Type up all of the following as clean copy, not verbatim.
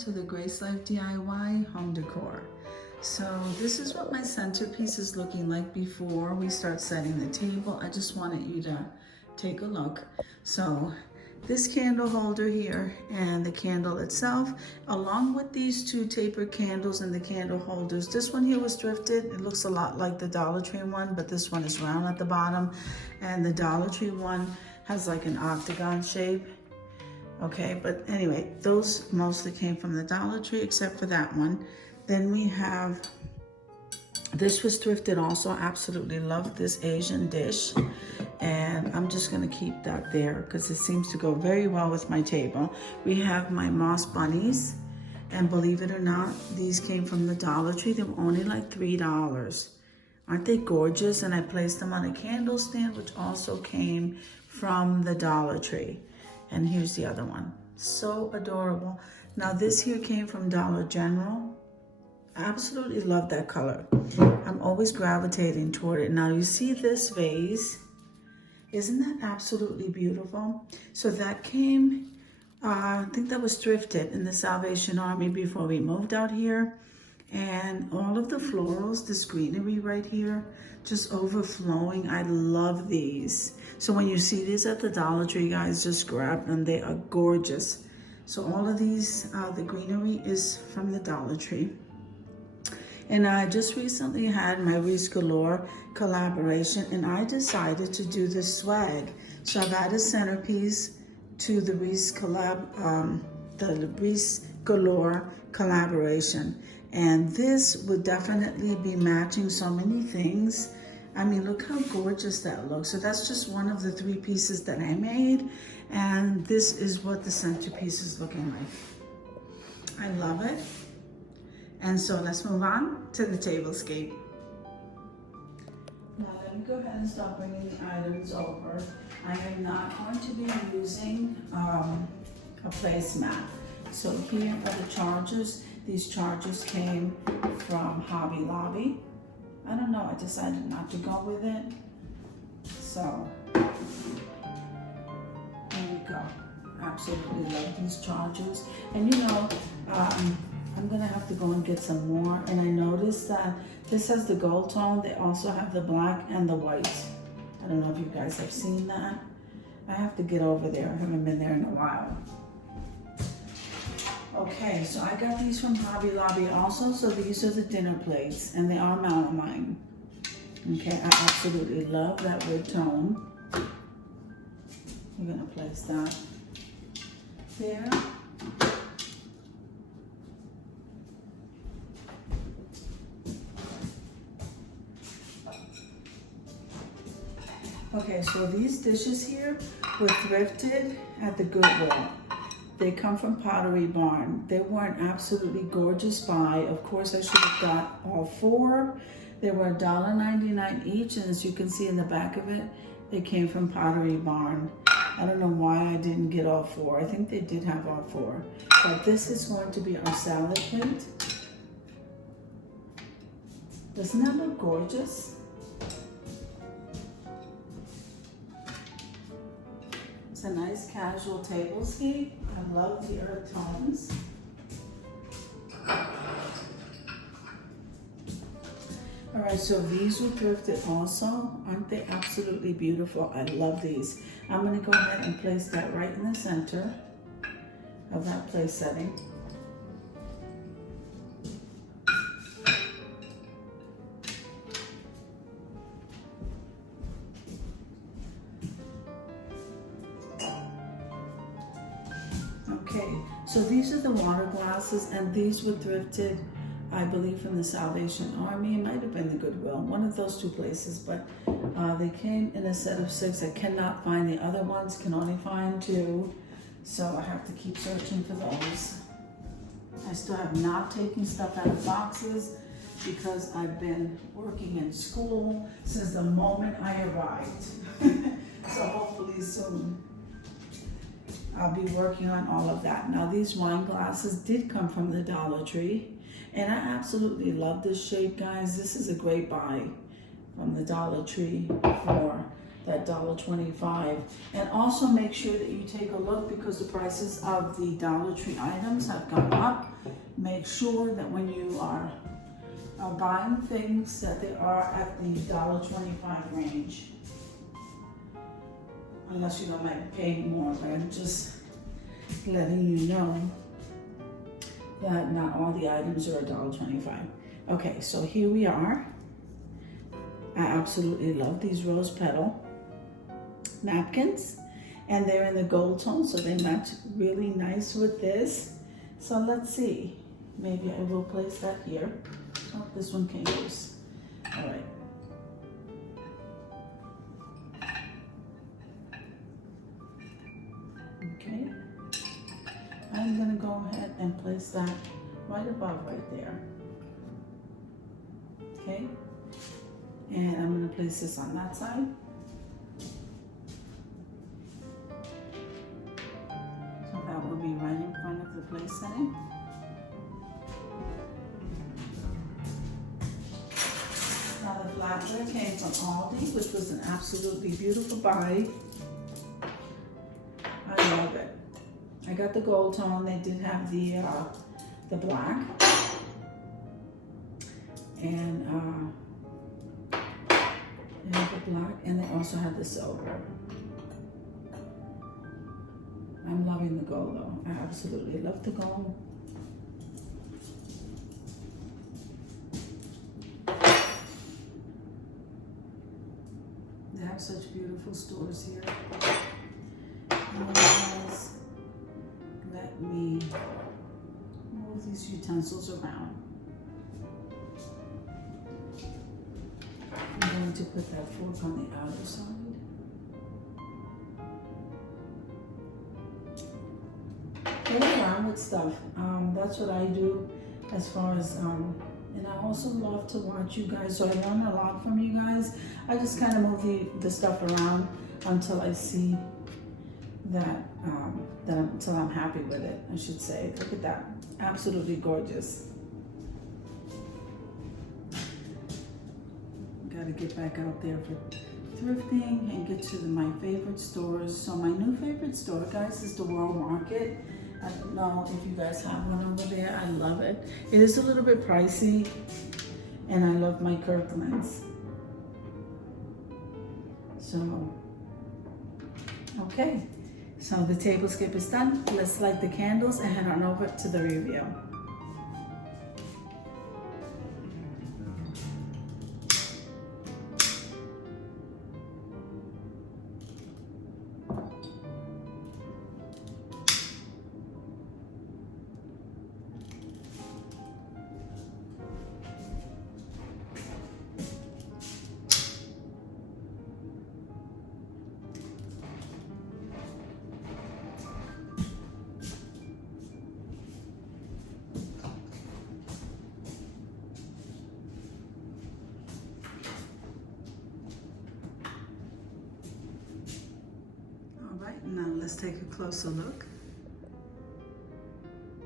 to the Grace Life DIY home decor. So this is what my centerpiece is looking like before we start setting the table. I just wanted you to take a look. So this candle holder here and the candle itself, along with these two taper candles and the candle holders. This one here was thrifted. It looks a lot like the Dollar Tree one, but this one is round at the bottom. And the Dollar Tree one has like an octagon shape. Okay, but anyway, those mostly came from the Dollar Tree except for that one. Then we have, this was thrifted also. Absolutely love this Asian dish. And I'm just gonna keep that there because it seems to go very well with my table. We have my moss bunnies. And believe it or not, these came from the Dollar Tree. They were only like $3. Aren't they gorgeous? And I placed them on a candle stand, which also came from the Dollar Tree. And here's the other one. So adorable. Now this here came from Dollar General. I absolutely love that color. I'm always gravitating toward it. Now you see this vase. Isn't that absolutely beautiful? So that came, I think that was thrifted in the Salvation Army before we moved out here. And all of the florals, this greenery right here, just overflowing. I love these. So when you see these at the Dollar Tree, guys, just grab them. They are gorgeous. So all of these, the greenery is from the Dollar Tree. And I just recently had my Reese Galore collaboration, and I decided to do the swag. So I've added centerpiece to the Reese collab, the Reese Galore collaboration. And this would definitely be matching so many things. I mean, look how gorgeous that looks. So that's just one of the 3 pieces that I made. And this is what the centerpiece is looking like. I love it. And so let's move on to the tablescape. Now let me go ahead and start bringing the items over. I am not going to be using a placemat. So here are the chargers. These chargers came from Hobby Lobby. I don't know, I decided not to go with it. So, here we go. Absolutely love these chargers. And you know, I'm gonna have to go and get some more. And I noticed that this has the gold tone. They also have the black and the white. I don't know if you guys have seen that. I have to get over there. I haven't been there in a while. Okay, so I got these from Hobby Lobby also. So these are the dinner plates, and they are melamine. Okay, I absolutely love that wood tone. I'm gonna place that there. Okay, so these dishes here were thrifted at the Goodwill. They come from potterybarn. They were an absolutely gorgeous buy. Of course, I should have got all 4. They were $1.99 each, and as you can see in the back of it, they came from potterybarn. I don't know why I didn't get all 4. I think they did have all 4. But this is going to be our salad plate. Doesn't that look gorgeous? It's a nice casual tablescape. I love the earth tones. All right, so these were thrifted also. Aren't they absolutely beautiful? I love these. I'm gonna go ahead and place that right in the center of that place setting. Okay, so these are the water glasses, and these were thrifted, I believe, from the Salvation Army. It might have been the Goodwill, one of those 2 places, but they came in a set of 6. I cannot find the other ones, can only find 2, so I have to keep searching for those. I still have not taken stuff out of boxes because I've been working in school since the moment I arrived. So hopefully soon I'll be working on all of that. Now these wine glasses did come from the Dollar Tree, and I absolutely love this shape, guys. This is a great buy from the Dollar Tree for that $1.25. And also make sure that you take a look, because the prices of the Dollar Tree items have gone up. Make sure that when you are buying things that they are at the $1.25 range. Unless you don't like paying more, but I'm just letting you know that not all the items are $1.25. Okay, so here we are. I absolutely love these rose petal napkins, and they're in the gold tone, so they match really nice with this. So let's see, maybe I will place that here. Oh, this one came loose. All right. Okay. I'm gonna go ahead and place that right above right there. Okay. And I'm gonna place this on that side. So that will be right in front of the place setting. Now the flatware came from Aldi, which was an absolutely beautiful buy. I love it. I got the gold tone. They did have the black, and they have the black, and they also have the silver. I'm loving the gold though. I absolutely love the gold. They have such beautiful stores here. Guys, let me move these utensils around. I'm going to put that fork on the outer side. Play around with stuff. That's what I do as far as, and I also love to watch you guys, so I learn a lot from you guys. I just kind of move the stuff around until I see that, until I'm happy with it, I should say. Look at that, absolutely gorgeous. Gotta get back out there for thrifting and get to my favorite stores. So my new favorite store, guys, is the World Market. I don't know if you guys have one over there. I love it. It is a little bit pricey, and I love my Kirklands. So, okay. So the tablescape is done. Let's light the candles and head on over to the review. Now let's take a closer look.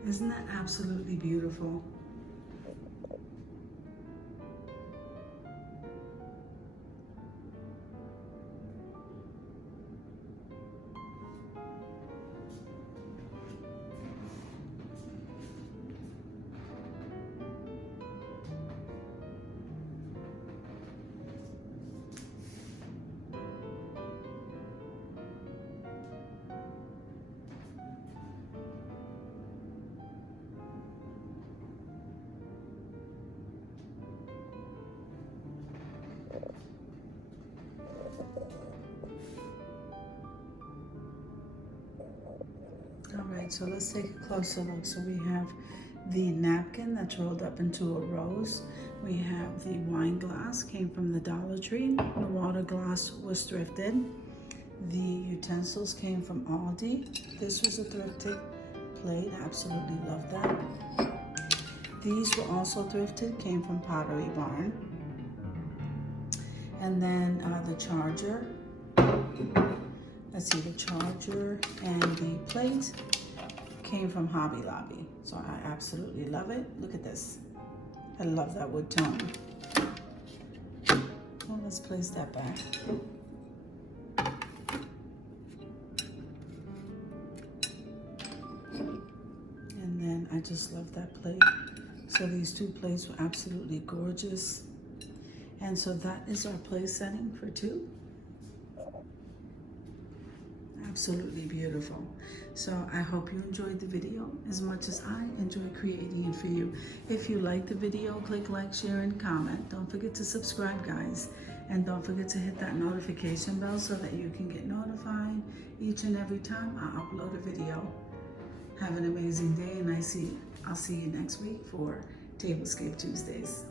Isn't that absolutely beautiful? All right, so let's take a closer look. So we have the napkin that's rolled up into a rose. We have the wine glass, came from the Dollar Tree. The water glass was thrifted. The utensils came from Aldi. This was a thrifted plate, absolutely love that. These were also thrifted, came from Potterybarn. And then the charger. Let's see, the charger and the plate came from Hobby Lobby. So I absolutely love it. Look at this. I love that wood tone. Well, let's place that back. just love that plate. So these two plates were absolutely gorgeous. And so that is our place setting for two. Absolutely beautiful. So I hope you enjoyed the video as much as I enjoy creating it for you. If you like the video, click like, share, and comment. Don't forget to subscribe, guys. And don't forget to hit that notification bell so that you can get notified each and every time I upload a video. Have an amazing day, and I'll see you next week for Tablescape Tuesdays.